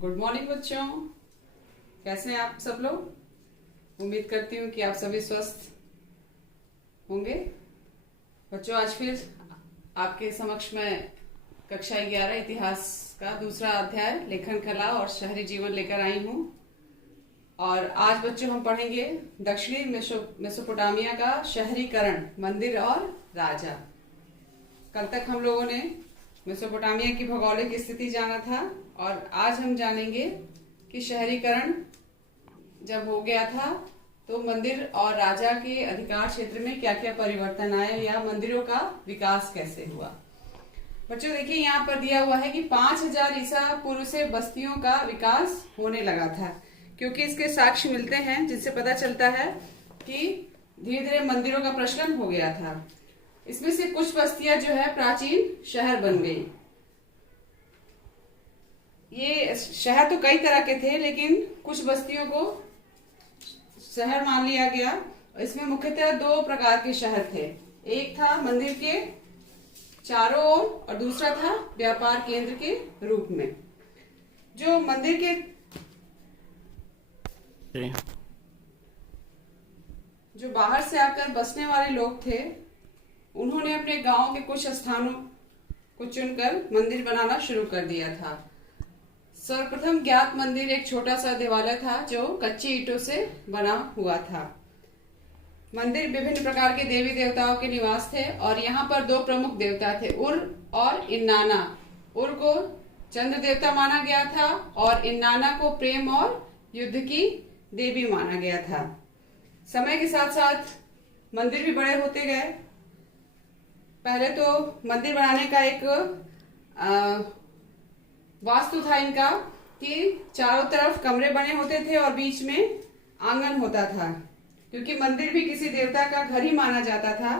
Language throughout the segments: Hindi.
गुड मॉर्निंग बच्चों, कैसे हैं आप सब लोग। उम्मीद करती हूँ कि आप सभी स्वस्थ होंगे। बच्चों, आज फिर आपके समक्ष में कक्षा 11 इतिहास का दूसरा अध्याय लेखन कला और शहरी जीवन लेकर आई हूँ। और आज बच्चों हम पढ़ेंगे दक्षिणी मेसोपोटामिया का शहरीकरण, मंदिर और राजा। कल तक हम लोगों ने मेसोपोटामिया की भौगोलिक स्थिति जाना था और आज हम जानेंगे कि शहरीकरण जब हो गया था तो मंदिर और राजा के अधिकार क्षेत्र में क्या क्या परिवर्तन आए या मंदिरों का विकास कैसे हुआ। बच्चों देखिए, यहाँ पर दिया हुआ है कि 5000 ईसा पूर्व से बस्तियों का विकास होने लगा था, क्योंकि इसके साक्ष्य मिलते हैं जिससे पता चलता है कि धीरे धीरे मंदिरों का प्रचलन हो गया था। इसमें से कुछ बस्तियां जो है प्राचीन शहर बन गई। ये शहर तो कई तरह के थे, लेकिन कुछ बस्तियों को शहर मान लिया गया। इसमें मुख्यतः दो प्रकार के शहर थे। एक था मंदिर के चारों ओर और दूसरा था व्यापार केंद्र के रूप में। जो मंदिर के जो बाहर से आकर बसने वाले लोग थे, उन्होंने अपने गांव के कुछ स्थानों को चुनकर मंदिर बनाना शुरू कर दिया था। सर्वप्रथम ज्ञात मंदिर एक छोटा सा देवालय था जो कच्ची ईंटों से बना हुआ था। मंदिर विभिन्न प्रकार के देवी देवताओं के निवास थे और यहाँ पर दो प्रमुख देवता थे, उर और इन्नाना। उर को चंद्र देवता माना गया था और इन्नाना को प्रेम और युद्ध की देवी माना गया था। समय के साथ साथ मंदिर भी बड़े होते गए। पहले तो मंदिर बनाने का एक वास्तु था इनका कि चारों तरफ कमरे बने होते थे और बीच में आंगन होता था, क्योंकि मंदिर भी किसी देवता का घर ही माना जाता था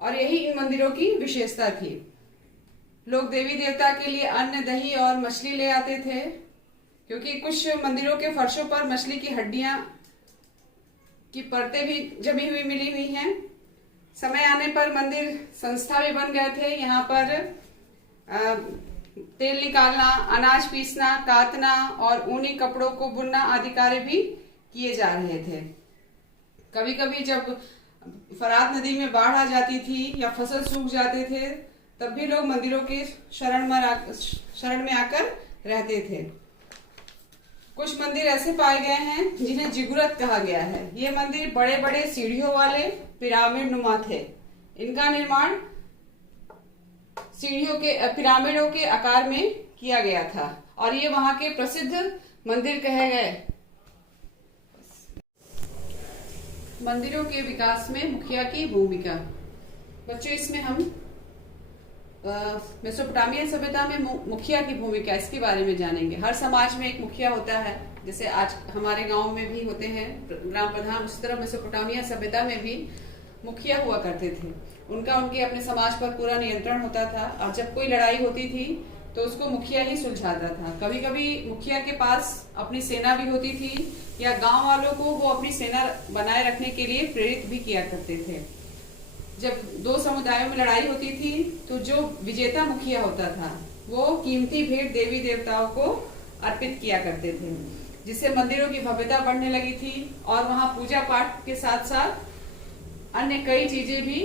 और यही इन मंदिरों की विशेषता थी। लोग देवी देवता के लिए अन्न, दही और मछली ले आते थे, क्योंकि कुछ मंदिरों के फर्शों पर मछली की हड्डियां की परतें भी जमी हुई मिली हुई हैं। समय आने पर मंदिर संस्था भी बन गए थे। यहाँ पर तेल निकालना, अनाज पीसना, काटना और ऊनी कपड़ों को बुनना आदि कार्य भी किए जा रहे थे। कभी कभी जब फरात नदी में बाढ़ आ जाती थी या फसल सूख जाते थे, तब भी लोग मंदिरों के शरण में आकर रहते थे। कुछ मंदिर ऐसे पाए गए हैं जिन्हें जिगुरत कहा गया है। ये मंदिर बड़े बड़े सीढ़ियों वाले पिरामिड नुमा थे। इनका निर्माण सीढ़ियों के पिरामिडों के आकार में किया गया था और ये वहां के प्रसिद्ध मंदिर कहे गए। मंदिरों के विकास में मुखिया की भूमिका। बच्चों, इसमें हम मेसोपोटामिया सभ्यता में मुखिया की भूमिका, इसके बारे में जानेंगे। हर समाज में एक मुखिया होता है, जैसे आज हमारे गांव में भी होते हैं ग्राम प्रधान, उसी तरह मेसोपोटामिया सभ्यता में भी मुखिया हुआ करते थे। उनका उनके अपने समाज पर पूरा नियंत्रण होता था और जब कोई लड़ाई होती थी तो उसको मुखिया ही सुलझाता था। कभी कभी मुखिया के पास अपनी सेना भी होती थी या गांव वालों को वो अपनी सेना बनाए रखने के लिए प्रेरित भी किया करते थे। जब दो समुदायों में लड़ाई होती थी तो जो विजेता मुखिया होता था वो कीमती भेंट देवी देवताओं को अर्पित किया करते थे, जिससे मंदिरों की भव्यता बढ़ने लगी थी और वहां पूजा पाठ के साथ साथ अन्य कई चीजें भी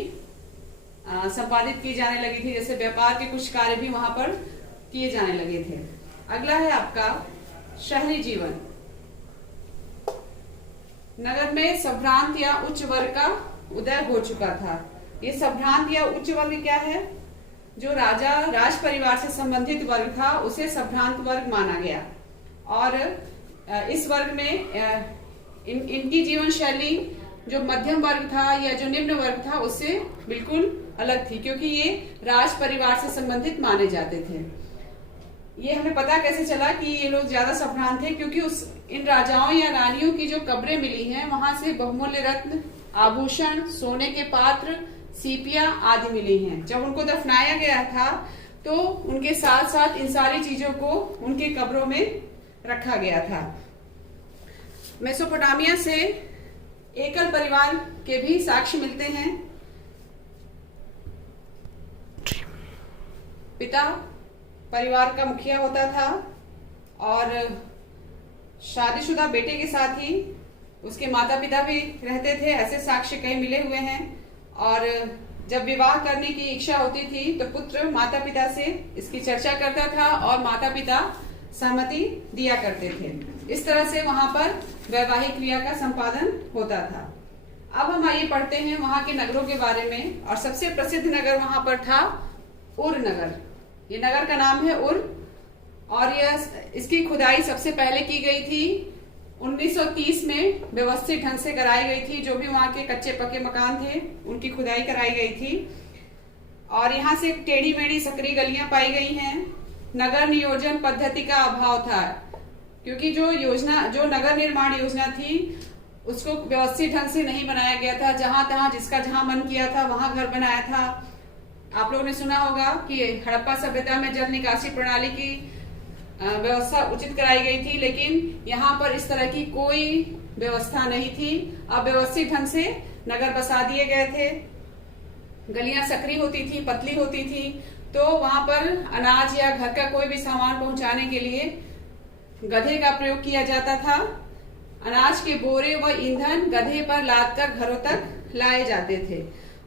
संपादित की जाने लगी थी। जैसे व्यापार के कुछ कार्य भी वहां पर किए जाने लगे थे। अगला है आपका शहरी जीवन। नगर में संभ्रांत या उच्च वर्ग का उदय हो चुका था। ये संभ्रांत या उच्च वर्ग क्या है? जो राज परिवार से संबंधित वर्ग था उसे संभ्रांत वर्ग माना गया और इस वर्ग में इनकी जीवन शैली जो मध्यम वर्ग था या जो निम्न वर्ग था उससे बिल्कुल अलग थी, क्योंकि ये राज परिवार से संबंधित माने जाते थे। ये हमें पता कैसे चला कि ये लोग ज्यादा संभ्रांत थे? क्योंकि इन राजाओं या रानियों की जो कब्रें मिली हैं वहां से बहुमूल्य रत्न, आभूषण, सोने के पात्र, सीपियां आदि मिली हैं। जब उनको दफनाया गया था तो उनके साथ साथ इन सारी चीजों को उनके कब्रों में रखा गया था। मेसोपोटामिया से एकल परिवार के भी साक्ष्य मिलते हैं। पिता परिवार का मुखिया होता था और शादीशुदा बेटे के साथ ही उसके माता पिता भी रहते थे, ऐसे साक्ष्य कई मिले हुए हैं। और जब विवाह करने की इच्छा होती थी तो पुत्र माता पिता से इसकी चर्चा करता था और माता पिता सहमति दिया करते थे। इस तरह से वहां पर वैवाहिक क्रिया का संपादन होता था। अब हम आइए पढ़ते हैं वहां के नगरों के बारे में। और सबसे प्रसिद्ध नगर वहां पर था उर नगर। ये नगर का नाम है उर, और यह इसकी खुदाई सबसे पहले की गई थी 1930 में, व्यवस्थित ढंग से कराई गई थी। जो भी वहां के कच्चे पक्के मकान थे उनकी खुदाई कराई गई थी। और यहाँ से टेढ़ी मेढ़ी सकरी गलियां पाई गई हैं। नगर नियोजन पद्धति का अभाव था, क्योंकि जो नगर निर्माण योजना थी उसको व्यवस्थित ढंग से नहीं बनाया गया था। जहां तहां जिसका जहां मन किया था वहां घर बनाया था। आप लोगों ने सुना होगा कि हड़प्पा सभ्यता में जल निकासी प्रणाली की व्यवस्था उचित कराई गई थी, लेकिन यहाँ पर इस तरह की कोई व्यवस्था नहीं थी। अव्यवस्थित ढंग से नगर बसा दिए गए थे। गलियां सकरी होती थी, पतली होती थी, तो वहां पर अनाज या घर का कोई भी सामान पहुंचाने के लिए गधे का प्रयोग किया जाता था। अनाज के बोरे व ईंधन गधे पर लादकर घरों तक लाए जाते थे।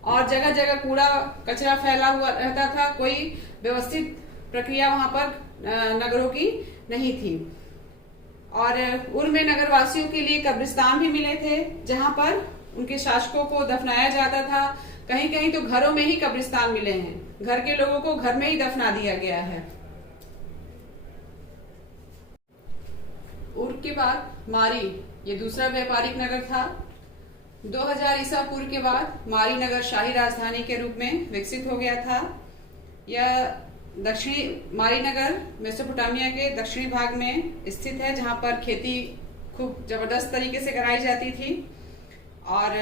और जगह जगह कूड़ा कचरा फैला हुआ रहता था। कोई व्यवस्थित प्रक्रिया वहां पर नगरों की नहीं थी। और उर में नगरवासियों के लिए कब्रिस्तान भी मिले थे, जहां पर उनके शासकों को दफनाया जाता था। कहीं कहीं तो घरों में ही कब्रिस्तान मिले हैं, घर के लोगों को घर में ही दफना दिया गया है। उर के बाद मारी, ये दूसरा व्यापारिक नगर था। 2000 ईसा पूर्व के बाद मारी नगर शाही राजधानी के रूप में विकसित हो गया था। यह दक्षिणी मारी नगर मेसोपोटामिया के दक्षिणी भाग में स्थित है, जहां पर खेती खूब जबरदस्त तरीके से कराई जाती थी। और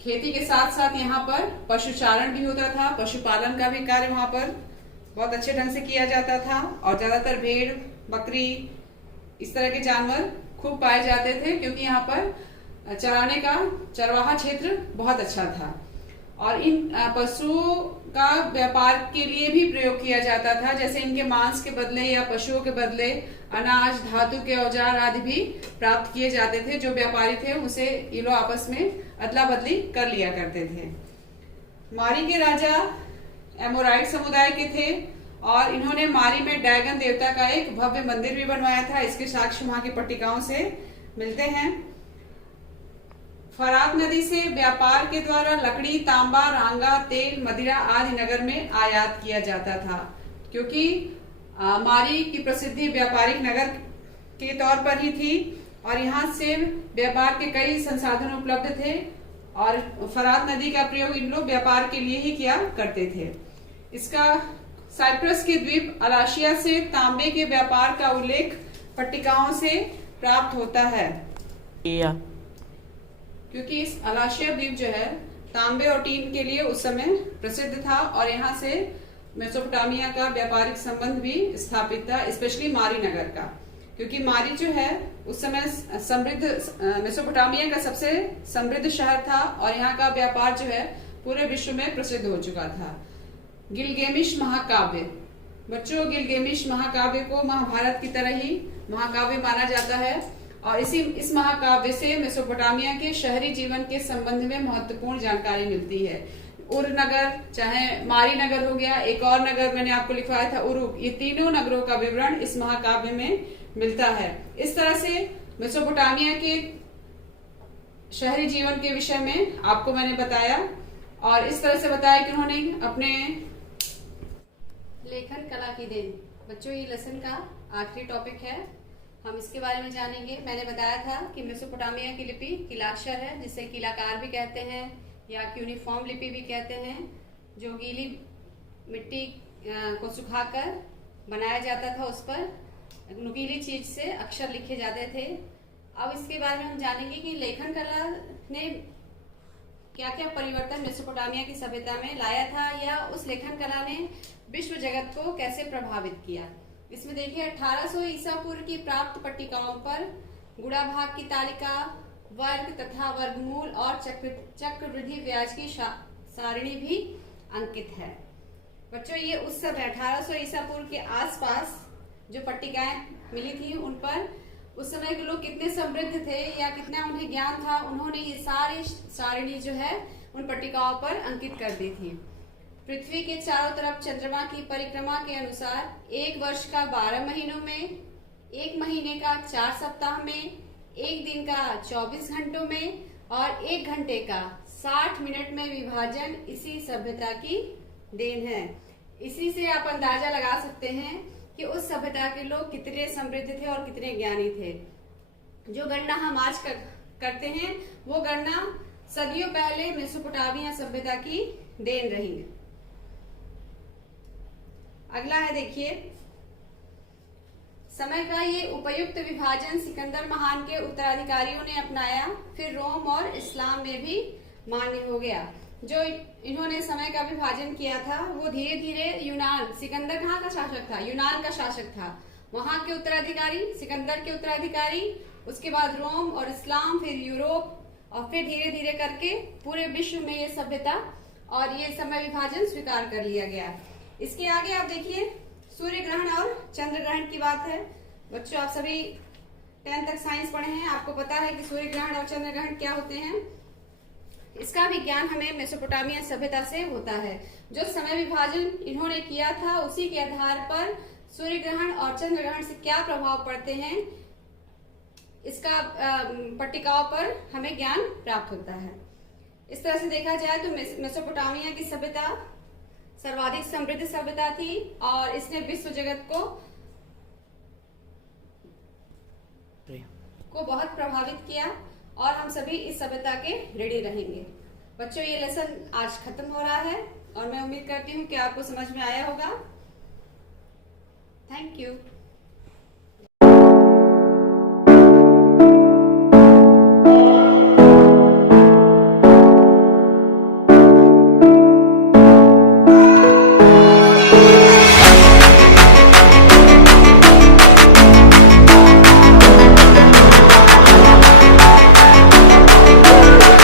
खेती के साथ साथ यहाँ पर पशुचारण भी होता था। पशुपालन का भी कार्य वहां पर बहुत अच्छे ढंग से किया जाता था। और ज्यादातर भेड़, बकरी, इस तरह के जानवर खूब पाए जाते थे, क्योंकि यहाँ पर चराने का चरवाहा क्षेत्र बहुत अच्छा था। और इन पशुओं का व्यापार के लिए भी प्रयोग किया जाता था, जैसे इनके मांस के बदले या पशुओं के बदले अनाज, धातु के औजार आदि भी प्राप्त किए जाते थे। जो व्यापारी थे उसे ये लोग आपस में अदला बदली कर लिया करते थे। मारी के राजा एमोराइट समुदाय के थे, और इन्होंने मारी में डैगन देवता का एक भव्य मंदिर भी बनवाया था। इसके साक्ष्य वहां की पट्टिकाओं से मिलते हैं। फरात नदी से व्यापार के द्वारा लकड़ी, तांबा, रांगा, तेल, मदिरा आदि नगर में आयात किया जाता था, क्योंकि मारी की प्रसिद्धि व्यापारिक नगर के तौर पर ही थी। और यहाँ से व्यापार के कई संसाधन उपलब्ध थे, और फरात नदी का प्रयोग इन लोग व्यापार के लिए ही किया करते थे। इसका साइप्रस के द्वीप अलाशिया से तांबे के व्यापार का उल्लेख पट्टिकाओं से प्राप्त होता है, क्योंकि इस अलाशिया द्वीप जो है तांबे और टीन के लिए उस समय प्रसिद्ध था। और यहाँ से मेसोपोटामिया का व्यापारिक संबंध भी स्थापित था, स्पेशली मारी नगर का, क्योंकि मारी जो है उस समय समृद्ध मेसोपोटामिया का सबसे समृद्ध शहर था। और यहाँ का व्यापार जो है पूरे विश्व में प्रसिद्ध हो चुका था। गिलगेमिश महाकाव्य, बच्चों गिलगेमिश महाकाव्य को महाभारत की तरह ही महाकाव्य माना जाता है। और इस महाकाव्य से मेसोपोटामिया के शहरी जीवन के संबंध में महत्वपूर्ण जानकारी मिलती है। उर नगर, चाहे मारी नगर हो गया, एक और नगर मैंने आपको लिखवाया था उरुक, ये तीनों नगरों का विवरण इस महाकाव्य में मिलता है। इस तरह से मेसोपोटामिया के शहरी जीवन के विषय में आपको मैंने बताया, और इस तरह से बताया कि उन्होंने अपने लेखन कला की देन। बच्चों, ये लेसन का आखिरी टॉपिक है, हम इसके बारे में जानेंगे। मैंने बताया था कि मेसोपोटामिया की लिपि किलाक्षर है, जिसे किलाकार भी कहते हैं या क्यूनिफॉर्म लिपि भी कहते हैं, जो गीली मिट्टी को सुखाकर बनाया जाता था। उस पर नुकीली चीज से अक्षर लिखे जाते थे। अब इसके बारे में हम जानेंगे कि लेखन कला ने क्या क्या परिवर्तन मेसोपोटामिया की सभ्यता में लाया था, या उस लेखन कला ने विश्व जगत को कैसे प्रभावित किया। इसमें देखिए 1800 ईसा पूर्व की प्राप्त पट्टिकाओं पर गुणा भाग की तालिका, वर्ग तथा वर्गमूल और चक्रवृद्धि ब्याज की सारणी भी अंकित है। बच्चों, ये उस समय 1800 ईसा पूर्व के आसपास जो पट्टिकाएं मिली थी, उन पर उस समय के लोग कितने समृद्ध थे या कितना उन्हें ज्ञान था, उन्होंने ये सारी सारिणी जो है उन पट्टिकाओं पर अंकित कर दी थी। पृथ्वी के चारों तरफ चंद्रमा की परिक्रमा के अनुसार एक वर्ष का 12 महीनों में, एक महीने का 4 सप्ताह में, एक दिन का 24 घंटों में और 1 घंटे का 60 मिनट में विभाजन इसी सभ्यता की देन है। इसी से आप अंदाजा लगा सकते हैं कि उस सभ्यता के लोग कितने समृद्ध थे और कितने ज्ञानी थे। जो गणना हम आज करते हैं वो गणना सदियों पहले मेसोपोटामिया सभ्यता की देन रही है। अगला है, देखिए, समय का ये उपयुक्त विभाजन सिकंदर महान के उत्तराधिकारियों ने अपनाया, फिर रोम और इस्लाम में भी मान्य हो गया। जो इन्होंने समय का विभाजन किया था वो धीरे धीरे यूनान, सिकंदर कहाँ का शासक था? यूनान का शासक था। वहां के उत्तराधिकारी, सिकंदर के उत्तराधिकारी, उसके बाद रोम और इस्लाम, फिर यूरोप, और फिर धीरे धीरे करके पूरे विश्व में ये सभ्यता और ये समय विभाजन स्वीकार कर लिया गया। इसके आगे आप देखिए, सूर्य ग्रहण और चंद्र ग्रहण की बात है। बच्चों, आप सभी 10th तक साइंस पढ़े हैं, आपको पता है कि सूर्य ग्रहण और चंद्र ग्रहण क्या होते हैं। इसका भी ज्ञान हमें मेसोपोटामिया सभ्यता से होता है। जो समय विभाजन इन्होंने किया था उसी के आधार पर सूर्य ग्रहण और चंद्र ग्रहण से क्या प्रभाव पड़ते हैं, इसका पट्टिकाओं पर हमें ज्ञान प्राप्त होता है। इस तरह से देखा जाए तो मेसोपोटामिया की सभ्यता सर्वाधिक समृद्ध सभ्यता थी और इसने विश्व जगत को बहुत प्रभावित किया और हम सभी इस सभ्यता के ऋणी रहेंगे। बच्चों, ये लेसन आज खत्म हो रहा है और मैं उम्मीद करती हूँ कि आपको समझ में आया होगा। Thank you.